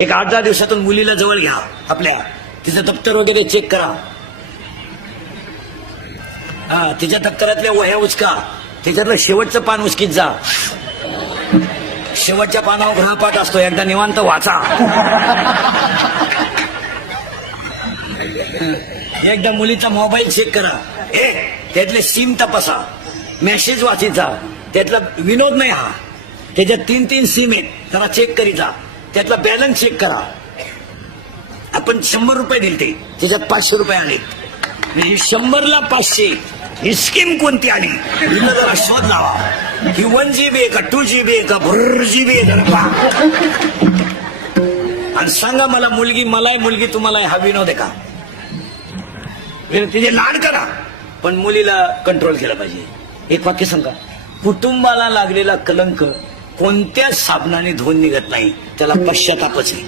एक 8-10 दिवसातून मुलीला जवळ घ्या, आपल्या तिचं दप्तर वगैरे चेक करा. तिच्या दप्तरातल्या वह्या उचका, त्याच्यातलं शेवटचं पान उचकीत जा. शेवटच्या पानावर ग्रहपाठ असतो, एकदा निवांत वाचा. एकदा मुलीचा मोबाईल चेक करा, त्यातले सिम तपासा, मेसेज वाचायचा, त्यातला विनोद नाही हा, त्याच्यात 3-3 सिम आहेत, जरा चेक करीचा, त्यातला बॅलन्स चेक करा. आपण 100 रुपये दिलते, त्याच्यात 500 रुपये आले, म्हणजे 100ला 500. ही स्कीम कोणती आली हिला जरा शोध लावा. ही 1 GB आहे का 2 GB आहे का भर GB आहे जरा पहा. आणि सांगा मला, मुलगी तुम्हाला हा विनोद आहे का? तिचे लाड करा, पण मुलीला कंट्रोल केलं पाहिजे. एक वाक्य सांगा, कुटुंबाला लागलेला कलंक कोणत्याच साबणाने धुवून निघत नाही, त्याला पश्चातापच आहे.